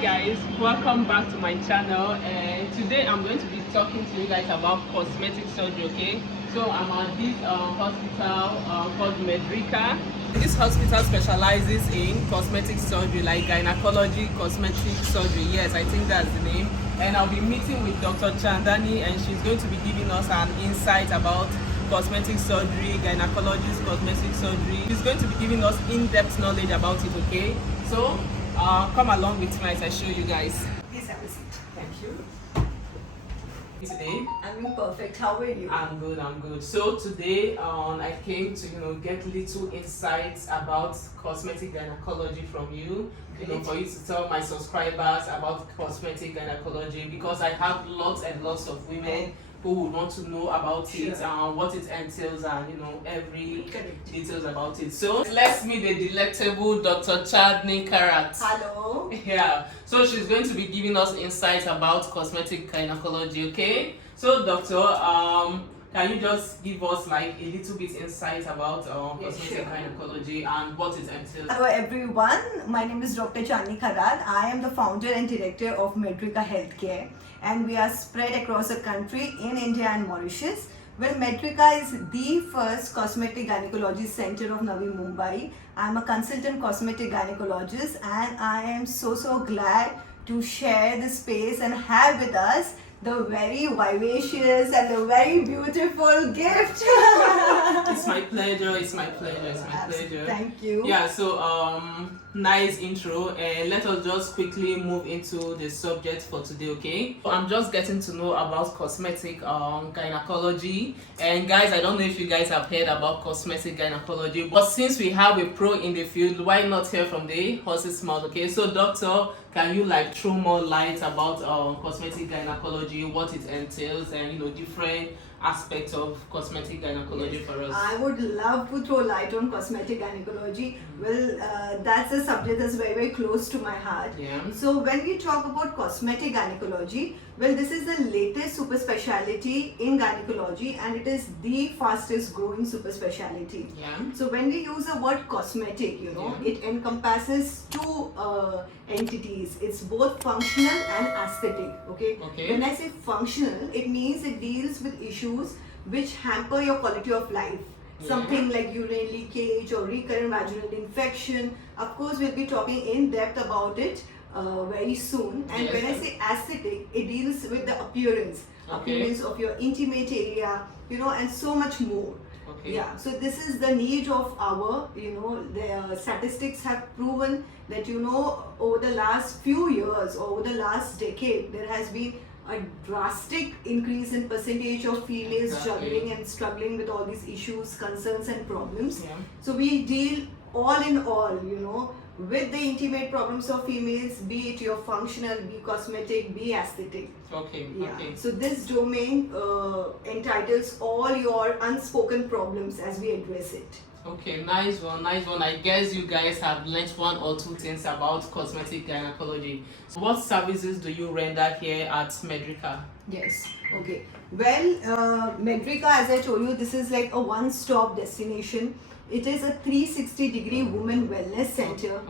guys, welcome back to my channel, and today I'm going to be talking to you guys about cosmetic surgery. Okay, so I'm at this hospital called Medrica. This hospital specializes in cosmetic surgery like gynecology, cosmetic surgery. Yes, I think that's the name. And I'll be meeting with Dr. Chandani, and she's going to be giving us an insight about cosmetic surgery, gynecologist cosmetic surgery. She's going to be giving us in-depth knowledge about it. Okay, so come along with me as I show you guys. Please have a seat. Thank you. Today I'm perfect. How are you? I'm good. So today I came to get little insights about cosmetic gynecology from you. For you to tell my subscribers about cosmetic gynecology, because I have lots and lots of women who would want to know about it and what it entails, and every details about it. So let's meet the delectable Dr. Chandani Karat. Hello. Yeah, so she's going to be giving us insights about cosmetic gynecology. Okay, so doctor, can you just give us like a little bit insight about cosmetic gynecology and what it entails? Hello everyone, my name is Dr. Chandani Karat. I am the founder and director of Medrica Healthcare, and we are spread across the country in India and Mauritius. Well, Medrica is the first cosmetic gynecology center of Navi Mumbai. I am a consultant cosmetic gynecologist, and I am so glad to share this space and have with us the very vivacious and the very beautiful gift. It's my pleasure. It's my pleasure. Thank you. Yeah, so nice intro, and let us just quickly move into the subject for today. Okay, I'm just getting to know about cosmetic gynecology, and guys, I don't know if you guys have heard about cosmetic gynecology, but since we have a pro in the field, why not hear from the horse's mouth? Okay, so doctor, can you like throw more light about cosmetic gynecology, what it entails, and different aspects of cosmetic gynecology for us? I would love to throw light on cosmetic gynecology. Well, that's a subject that's very close to my heart. Yeah. So when we talk about cosmetic gynecology, well, this is the latest super specialty in gynecology, and it is the fastest growing super specialty. Yeah. So when we use the word cosmetic, it encompasses two entities. It's both functional and aesthetic. Okay. When I say functional, it means it deals with issues which hamper your quality of life. Something like urinary leakage or recurrent vaginal infection. Of course, we'll be talking in depth about it very soon. And when I say aesthetic, it deals with the appearance of your intimate area, and so much more. Yeah, so this is the need of our, the statistics have proven that, over the last few years, over the last decade, there has been a drastic increase in percentage of females juggling and struggling with all these issues, concerns and problems. So we deal all in all, with the intimate problems of females, be it your functional, be cosmetic, be aesthetic. So this domain entitles all your unspoken problems as we address it. Okay, nice one. I guess you guys have learned one or two things about cosmetic gynecology. What services do you render here at Medrica? Yes. Okay. Well, Medrica, as I told you, this is like a one-stop destination. It is a 360-degree women wellness center.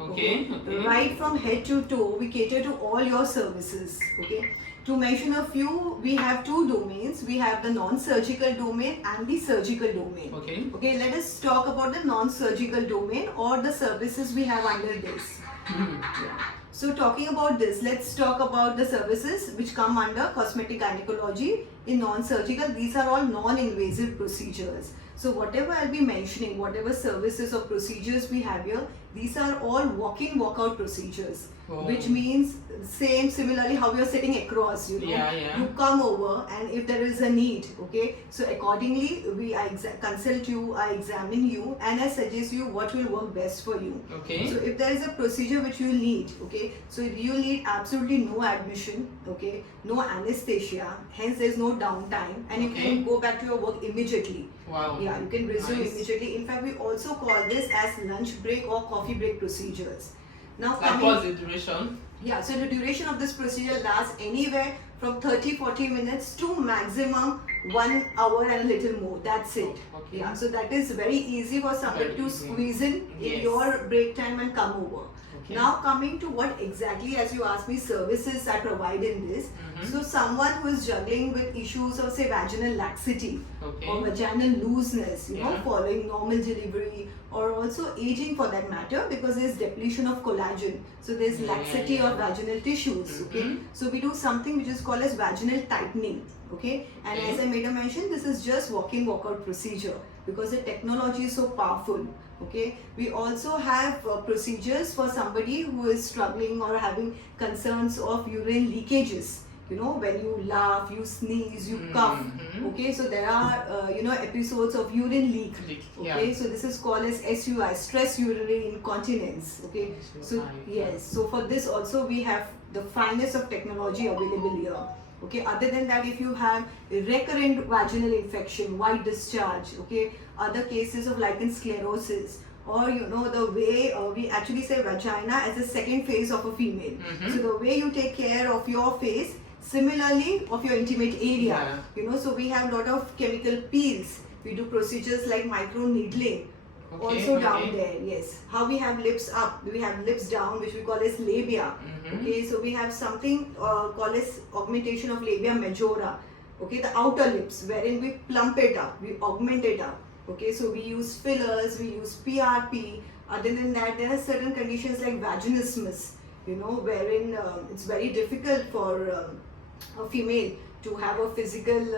Right from head to toe, we cater to all your services. Okay. To mention a few, we have two domains. We have the non-surgical domain and the surgical domain. Okay, let us talk about the non-surgical domain or the services we have under this. So talking about this, let's talk about the services which come under cosmetic gynecology in non-surgical. These are all non-invasive procedures. So whatever I'll be mentioning, whatever services or procedures we have here, these are all walk-in, walk-out procedures. Which means similarly how you're sitting across, you come over, and if there is a need, so accordingly I consult you, I examine you, and I suggest you what will work best for you. So if there is a procedure which you need, so you need absolutely no admission, no anesthesia, hence there is no downtime, and you can go back to your work immediately. You can resume immediately. In fact, we also call this as lunch break or coffee break procedures. Now, what's the duration? So the duration of this procedure lasts anywhere from 30-40 minutes to maximum 1 hour and a little more. That's it. Okay. Yeah, so that is very easy for somebody to squeeze in your break time and come over. Okay. Now coming to what exactly, as you asked me, services I provide in this. So someone who is juggling with issues of say vaginal laxity or vaginal looseness, you know, following normal delivery, or also aging for that matter, because there's depletion of collagen. So there's laxity of vaginal tissues. Okay. So we do something which is called as vaginal tightening. Okay. And as I made a mention, this is just walk-in walk-out procedure because the technology is so powerful. Okay, we also have procedures for somebody who is struggling or having concerns of urine leakages. You know, when you laugh, you sneeze, you cough. Okay, so there are you know, episodes of urine leak. Okay, so this is called as SUI, stress urinary incontinence. Okay, so yes, so for this also we have the finest of technology available here. Okay, other than that, if you have recurrent vaginal infection, white discharge, okay, other cases of lichen sclerosis, or you know, the way we actually say vagina as a second phase of a female. So the way you take care of your face, similarly of your intimate area, you know, so we have a lot of chemical peels. We do procedures like micro needling. Also down there, yes. How we have lips up, we have lips down, which we call as labia. Okay, so we have something called as augmentation of labia majora. Okay, the outer lips, wherein we plump it up, we augment it up. Okay, so we use fillers, we use PRP. Other than that, there are certain conditions like vaginismus, you know, wherein it's very difficult for a female to have a physical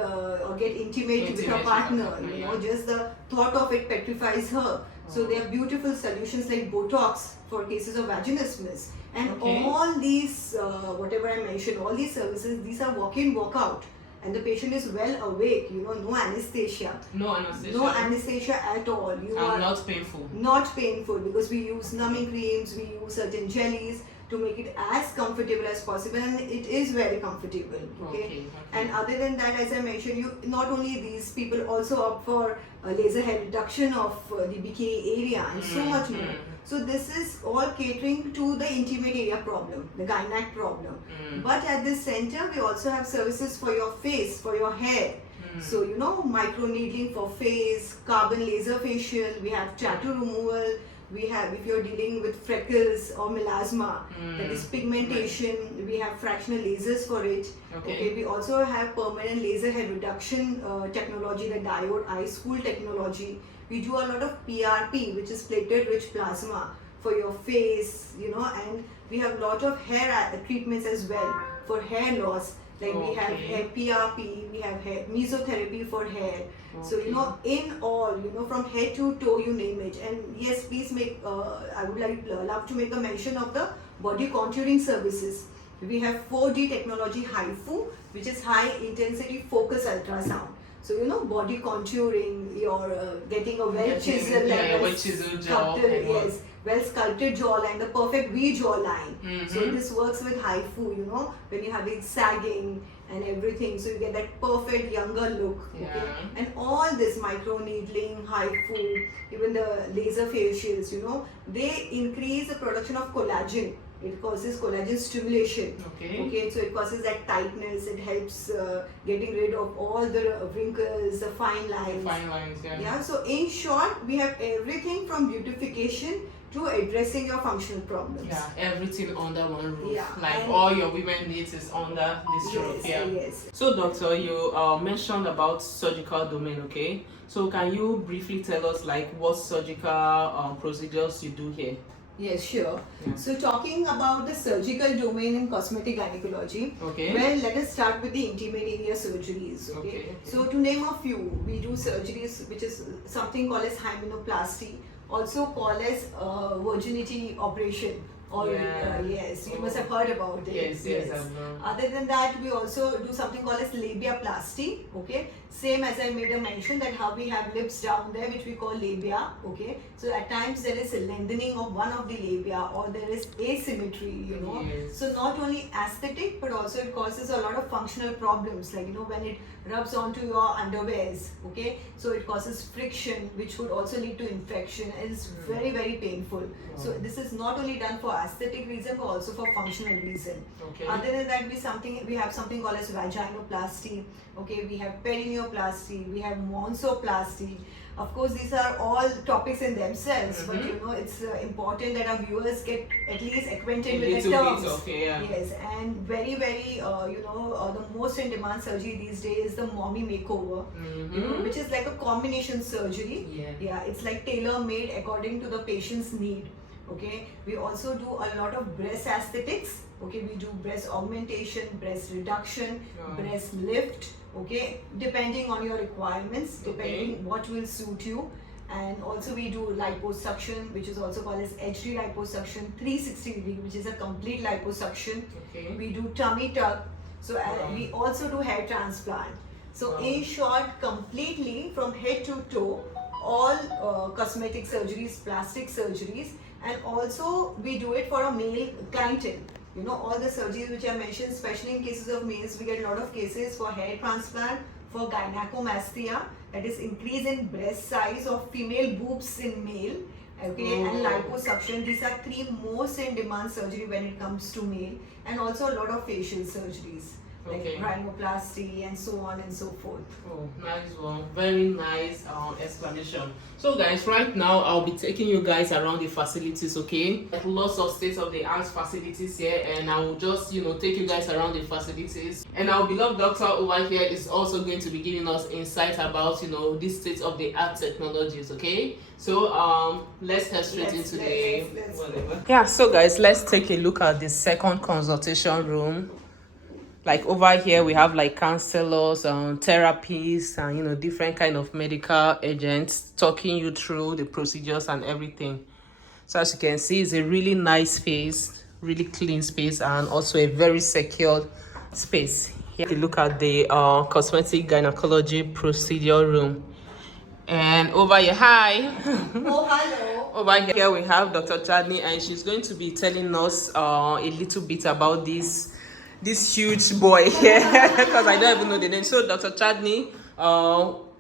or get intimate with her partner, you know, just the thought of it petrifies her. So there are beautiful solutions like Botox for cases of vaginismus. And all these, whatever I mentioned, all these services, these are walk-in, walk-out. And the patient is well awake, you know, no anesthesia. No anesthesia. No anesthesia at all. You are not painful. Not painful, because we use numbing creams, we use certain jellies to make it as comfortable as possible, and it is very comfortable. Okay. And other than that, as I mentioned, you not only these people also opt for laser hair reduction of the bikini area and so much more. So this is all catering to the intimate area problem, the gynaec problem. But at this center, we also have services for your face, for your hair. So, you know, micro needling for face, carbon laser facial, we have tattoo removal, we have, if you're dealing with freckles or melasma, that is pigmentation, we have fractional lasers for it. Okay, we also have permanent laser hair reduction technology, the diode eye school technology. We do a lot of PRP, which is platelet rich plasma for your face, you know, and we have a lot of hair treatments as well for hair loss. Like we have hair PRP, we have hair mesotherapy for hair. So, you know, in all, you know, from head to toe, you name it. And yes, please make, I would love to make a mention of the body contouring services. We have 4D technology HIFU, which is high intensity focus ultrasound. So, you know, body contouring, you're getting a well chiseled jaw, well sculpted jawline, the perfect V jawline. So this works with HIFU, you know, when you're having sagging and everything, so you get that perfect younger look. Okay, and all this micro needling, HIFU, even the laser facials, you know, they increase the production of collagen. It causes collagen stimulation. Okay, so it causes that tightness. It helps getting rid of all the wrinkles, the fine lines. Yeah. So in short, we have everything from beautification to addressing your functional problems. Yeah, everything under one roof. Yeah, like all your women needs is under this roof. Yeah. Yes. So, doctor, you mentioned about surgical domain. Okay. So, can you briefly tell us like what surgical procedures you do here? Yes, sure. Yeah. So talking about the surgical domain in cosmetic gynecology, well, let us start with the intimate area surgeries. Okay. So to name a few, we do surgeries which is something called as hymenoplasty, also called as virginity operation. Or yes, you must have heard about it. Yes. Other than that, we also do something called as labiaplasty. Okay, same as I made a mention that how we have lips down there, which we call labia. Okay, so at times there is a lengthening of one of the labia, or there is asymmetry. You know, so not only aesthetic, but also it causes a lot of functional problems. Like, you know, when it rubs onto your underwears. Okay, so it causes friction, which would also lead to infection. It's very, very painful. So this is not only done for aesthetic reason, but also for functional reason. Okay. Other than that, we have something called as vaginoplasty. Okay, we have perineoplasty, we have monsoplasty. Of course, these are all topics in themselves, but you know, it's important that our viewers get at least acquainted with the terms. Okay, yeah. Yes, and very, very, the most in demand surgery these days is the mommy makeover, you know, which is like a combination surgery. Yeah, it's like tailor-made according to the patient's need. Okay, we also do a lot of breast aesthetics. Okay, we do breast augmentation, breast reduction, breast lift. Okay, depending on your requirements, depending what will suit you. And also we do liposuction, which is also called as HD liposuction, 360 degree, which is a complete liposuction. Okay. We do tummy tuck. So we also do hair transplant. So in short, completely from head to toe, all cosmetic surgeries, plastic surgeries, and also we do it for a male clientele. You know, all the surgeries which I mentioned, especially in cases of males, we get a lot of cases for hair transplant, for gynecomastia, that is increase in breast size of female boobs in male, okay, and liposuction. These are three most in demand surgery when it comes to male, and also a lot of facial surgeries. Like rhinoplasty and so on and so forth. Oh, nice one. Very nice explanation. So guys, right now I'll be taking you guys around the facilities, okay? Like lots of state-of-the-art facilities here, and I will just, you know, take you guys around the facilities. And our beloved doctor over here is also going to be giving us insight about, you know, this state-of-the-art technologies, okay? So let's head straight into the whatever. Yeah, so guys, let's take a look at the second consultation room. Like over here we have like counselors, therapists, and you know, different kind of medical agents talking you through the procedures and everything. So as you can see, it's a really nice space, really clean space, and also a very secured space. Here you look at the Cosmetic Gynaecology Procedural Room. And over here, hi. Oh, hello. Over here we have Dr. Chandani, and she's going to be telling us a little bit about this huge boy here, because I don't even know the name. So Dr. Chandani,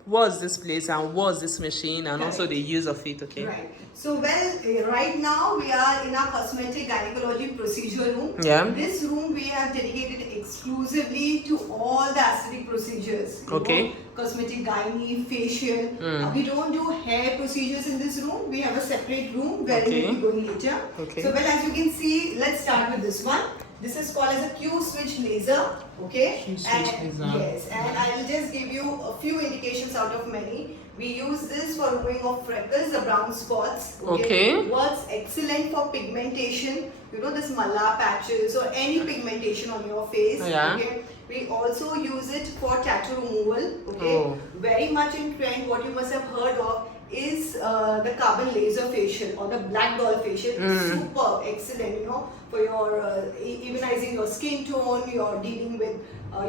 what's this place and what's this machine, and also the use of it, okay? Right. So right now we are in our Cosmetic Gynaecology Procedural Room. Yeah. This room we have dedicated exclusively to all the aesthetic procedures. Okay. You know, cosmetic gynae, facial. We don't do hair procedures in this room. We have a separate room where we will be going later. Okay. So as you can see, let's start with this one. This is called as a Q-switch laser, okay? Q-switch laser. Yes, and I will just give you a few indications out of many. We use this for removing of freckles, the brown spots. Okay. Works excellent for pigmentation. You know, this mala patches or any pigmentation on your face. Yeah. Okay. We also use it for tattoo removal. Okay. Very much in trend. What you must have heard of is the carbon laser facial or the black doll facial. Superb, excellent, you know, for your evenizing your skin tone, you're dealing with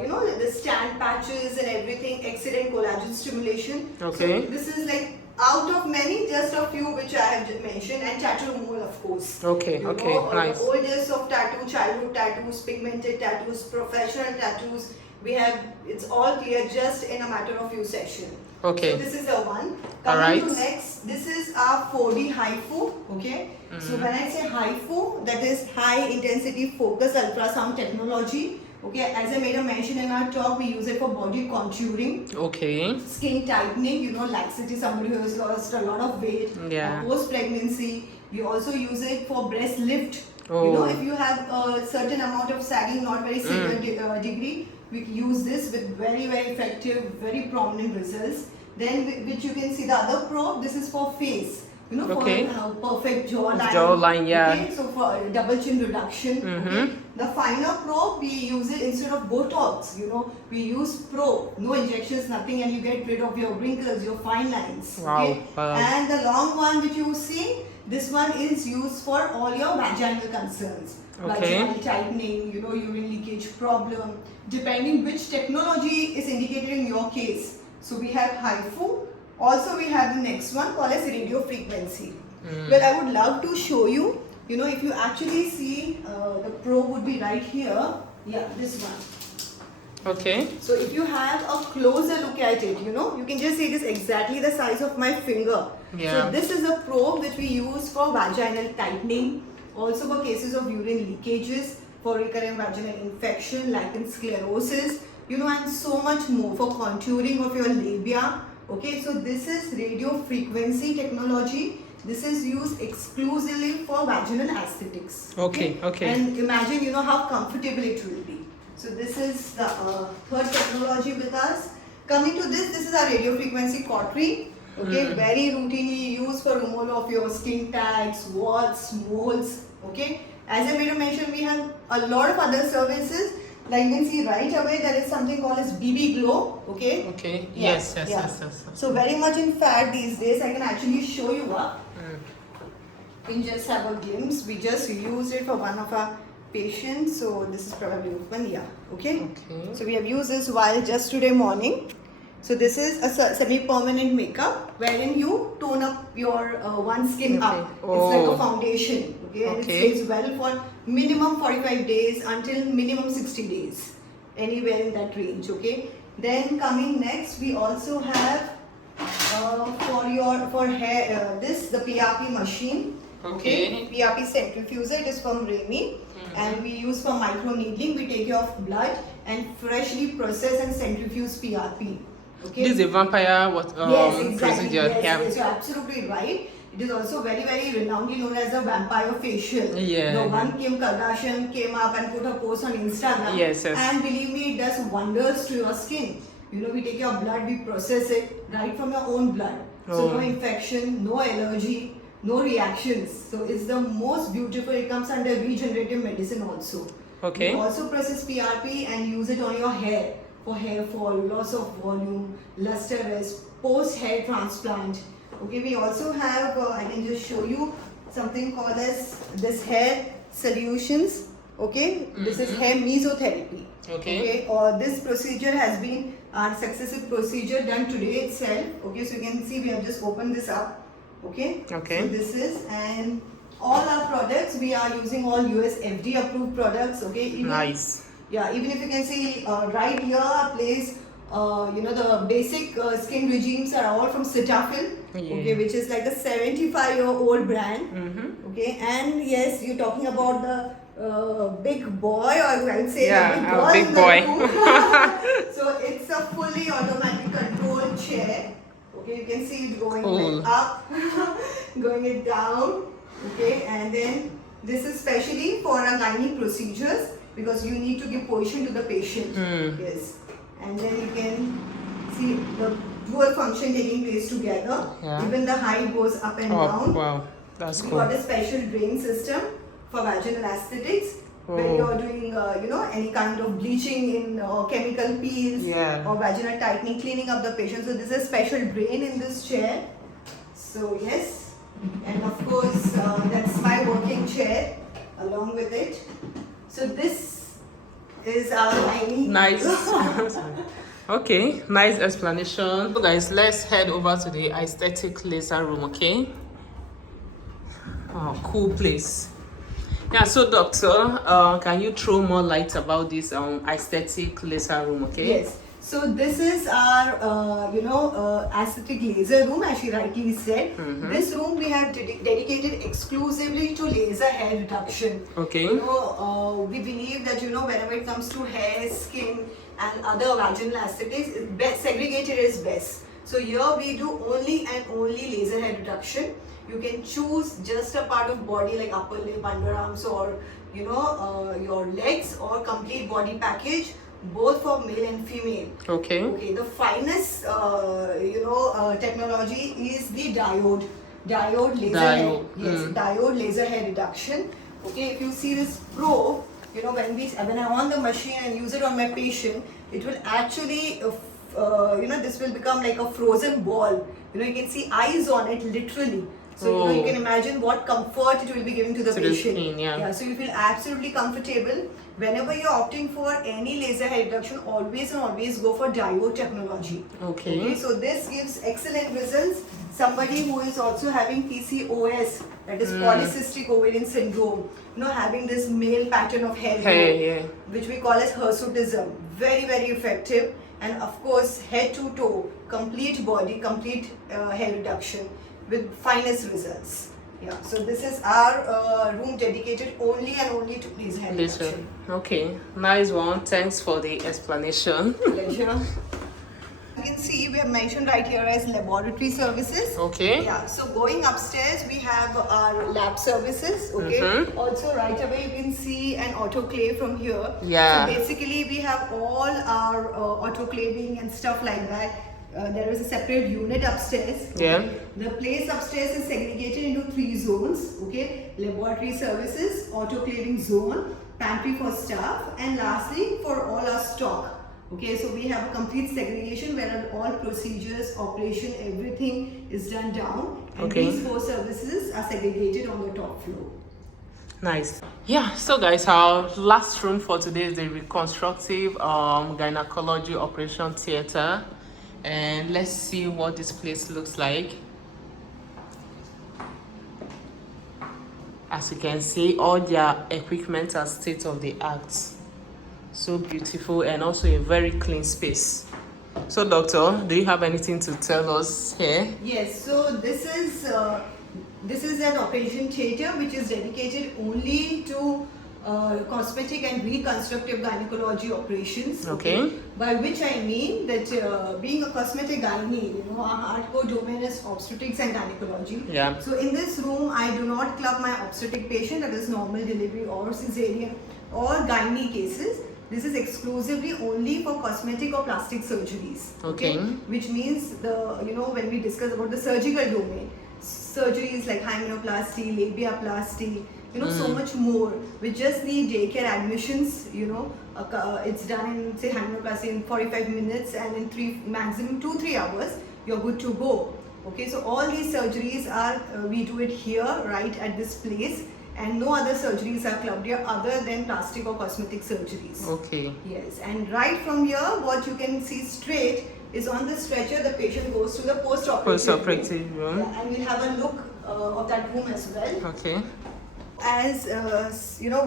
you know, the stand patches and everything, excellent collagen stimulation. Okay. So this is like out of many, just a few which I have just mentioned, and tattoo removal, of course. Okay, you know, nice. The oldest of tattoo, childhood tattoos, pigmented tattoos, professional tattoos, we have, it's all clear just in a matter of few sessions. Okay. So this is the one. Coming to next, this is our 4D HIFU. Okay. So when I say HIFU, that is high intensity focus ultrasound technology. Okay, as I made a mention in our talk, we use it for body contouring. Okay. Skin tightening, you know, laxity, somebody who has lost a lot of weight. Yeah. Post-pregnancy. We also use it for breast lift. You know, if you have a certain amount of sagging, not very severe degree, we use this with very, very effective, very prominent results. Then, which you can see the other probe, this is for face. You know, for perfect jawline. Jawline, yeah. Okay, so for double chin reduction. Okay. The finer probe, we use it instead of Botox. You know, we use probe, no injections, nothing, and you get rid of your wrinkles, your fine lines. Wow. Okay. And the long one which you see, this one is used for all your vaginal concerns. Vaginal tightening, you know, urine leakage problem, depending which technology is indicated in your case. So we have HIFU. Also we have the next one called as radio frequency. Well, I would love to show you. You know, if you actually see, the probe would be right here. Yeah, this one. Okay. So if you have a closer look at it, you know, you can just see it is exactly the size of my finger. Yeah. So this is a probe which we use for vaginal tightening, Also for cases of urine leakages, for recurrent vaginal infection, lichen sclerosis, you know, and so much more, for contouring of your labia. Okay, so this is radio frequency technology. This is used exclusively for vaginal aesthetics. Okay. And imagine, you know, how comfortable it will be. So this is the third technology with us. Coming to this is our radio frequency cautery. Okay, very routinely used for removal of your skin tags, warts, moles. Okay, as I made a mention, we have a lot of other services. Like you can see right away, there is something called as BB Glow. Okay. Okay. Yeah, Yes. So very much in fact these days, I can actually show you up. You can just have a glimpse. We just used it for one of our patients. So this is probably open. Yeah. Okay. So we have used this while just today morning. So this is a semi-permanent makeup wherein you tone up your one skin up. It's like a foundation. Okay. And it stays well for minimum 45 days until minimum 60 days. Anywhere in that range. Okay. Then coming next, we also have for hair the PRP machine. Okay. PRP centrifuger. It is from Remy. And we use for micro needling. We take your blood and freshly process and centrifuge PRP. Okay. This is a vampire yes, exactly. procedure. Yes, you're absolutely right. It is also very, very renownedly known as a vampire facial. Yeah. The one Kim Kardashian came up and put a post on Instagram. Yes. And believe me, it does wonders to your skin. You know, we take your blood, we process it right from your own blood. So no infection, no allergy, no reactions. So it's the most beautiful. It comes under regenerative medicine also. Okay. We also process PRP and use it on your hair for hair fall, loss of volume, luster rest, post hair transplant. Okay, we also have, I can just show you something called as this hair solutions. Okay, this is hair mesotherapy. Okay, this procedure has been our successive procedure done today itself. Okay, so you can see we have just opened this up. Okay, so this is, and all our products, we are using all US FDA approved products. Okay, nice. Yeah, even if you can see right here, a place, you know, the basic skin regimes are all from Cetaphil, okay, which is like a 75-year-old brand. Okay, and yes, you're talking about the big boy, or I would say the big boy. So it's a fully automatic control chair. Okay, you can see it going like up, going it down. Okay, and then this is specially for our gynae procedures, because you need to give position to the patient. Yes, and then you can see the dual function taking place together. Even the height goes up and down. Wow, that's cool. We got a special drain system for vaginal aesthetics. When you're doing, you know, any kind of bleaching in chemical peels or vaginal tightening, cleaning up the patient. So this is a special drain in this chair. So yes, and of course that's my working chair along with it. So this is our gynae. Nice. Okay, nice explanation. So guys, let's head over to the aesthetic laser room. Okay. Oh, cool place. Yeah, so doctor, can you throw more light about this aesthetic laser room? Okay. Yes. So this is our, you know, aesthetic laser room, as she rightly said. This room we have dedicated exclusively to laser hair reduction. Okay. You know, we believe that, you know, whenever it comes to hair, skin, and other vaginal aesthetics, segregated is best. So here we do only and only laser hair reduction. You can choose just a part of body like upper lip, underarms, or you know, your legs, or complete body package, both for male and female. Okay. Okay. The finest, you know, technology is the diode laser hair. Yes, diode laser hair reduction. Okay. If you see this probe, you know, when I'm on the machine and use it on my patient, it will actually, you know, this will become like a frozen ball. You know, you can see eyes on it literally. So you know, you can imagine what comfort it will be giving to the patient. The skin, so you feel absolutely comfortable. Whenever you're opting for any laser hair reduction, always and always go for diode technology. Okay. So this gives excellent results. Somebody who is also having PCOS, that is polycystic ovarian syndrome, you know, having this male pattern of hair growth, which we call as hirsutism, very, very effective. And of course, head to toe, complete body, complete hair reduction with finest results. Yeah, so this is our room dedicated only and only to laser hair reduction. Okay, nice one. Thanks for the explanation. Pleasure. You can see we have mentioned right here as laboratory services. Okay. Yeah, so going upstairs we have our lab services. Okay. Also right away you can see an autoclave from here. Yeah. So basically we have all our autoclaving and stuff like that. There is a separate unit upstairs. Okay? Yeah. The place upstairs is segregated into 3 zones. Okay. Laboratory services, autoclaving zone, pantry for staff, and lastly for all our stock. Okay, so we have a complete segregation where all procedures, operation, everything is done down. And these 4 services are segregated on the top floor. Nice. Yeah, so guys, our last room for today is the reconstructive gynecology operation theater. And let's see what this place looks like. As you can see, all their equipment are state of the art. So beautiful, and also a very clean space. So doctor, do you have anything to tell us here? Yes, so this is an operation theater which is dedicated only to cosmetic and reconstructive gynecology operations. Okay. By which I mean that being a cosmetic gynae, our hardcore domain is obstetrics and gynecology. Yeah. So in this room, I do not club my obstetric patient, that is normal delivery or cesarean or gynae cases. This is exclusively only for cosmetic or plastic surgeries. Okay. Which means when we discuss about the surgical domain, surgeries like hymenoplasty, labiaplasty, so much more. We just need daycare admissions. It's done in say hymenoplasty in 45 minutes, and in maximum 2-3 hours, you're good to go. Okay, so all these surgeries are we do it here, right at this place. And no other surgeries are clubbed here other than plastic or cosmetic surgeries. Okay. Yes, and right from here, what you can see straight is on the stretcher, the patient goes to the post-operative room. Yeah, and we'll have a look of that room as well. Okay. As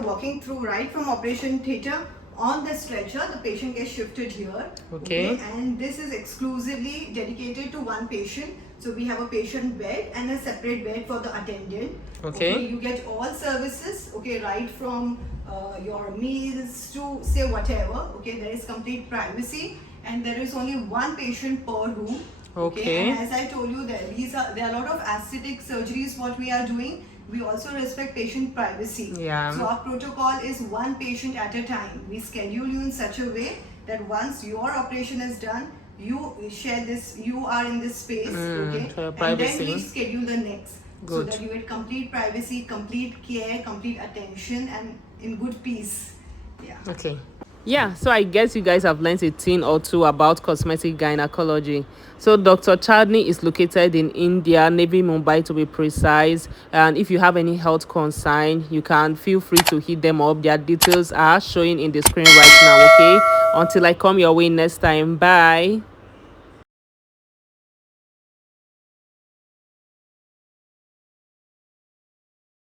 walking through right from operation theatre, on the stretcher, the patient gets shifted here. Okay. And this is exclusively dedicated to one patient. So we have a patient bed and a separate bed for the attendant. Okay. You get all services. Okay, right from your meals to say whatever. Okay, there is complete privacy, and there is only one patient per room. Okay. And as I told you, there are a lot of aesthetic surgeries what we are doing. We also respect patient privacy. Yeah. So our protocol is one patient at a time. We schedule you in such a way that once your operation is done, you share this, you are in this space, okay? And then we schedule the next. Good. So that you get complete privacy, complete care, complete attention, and in good peace. Yeah. Okay. Yeah, so I guess you guys have learned a thing or two about cosmetic gynecology. So Dr. Chandani is located in India, Navi Mumbai to be precise. And if you have any health concern, you can feel free to hit them up. Their details are showing in the screen right now, okay? Until I come your way next time. Bye.